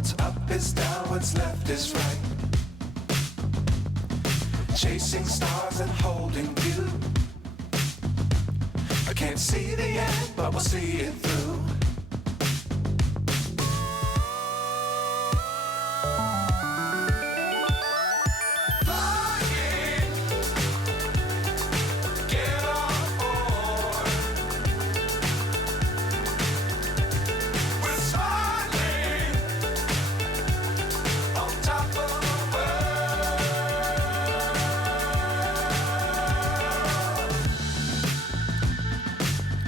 What's up is down, what's left is right. Chasing stars and holding you. I can't see the end, but we'll see it through.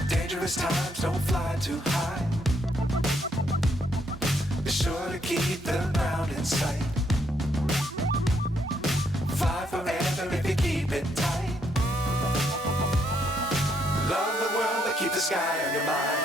Dangerous times, don't fly too high. Be sure to keep the ground in sight. Fly forever if you keep it tight. Love the world, but keep the sky on your mind.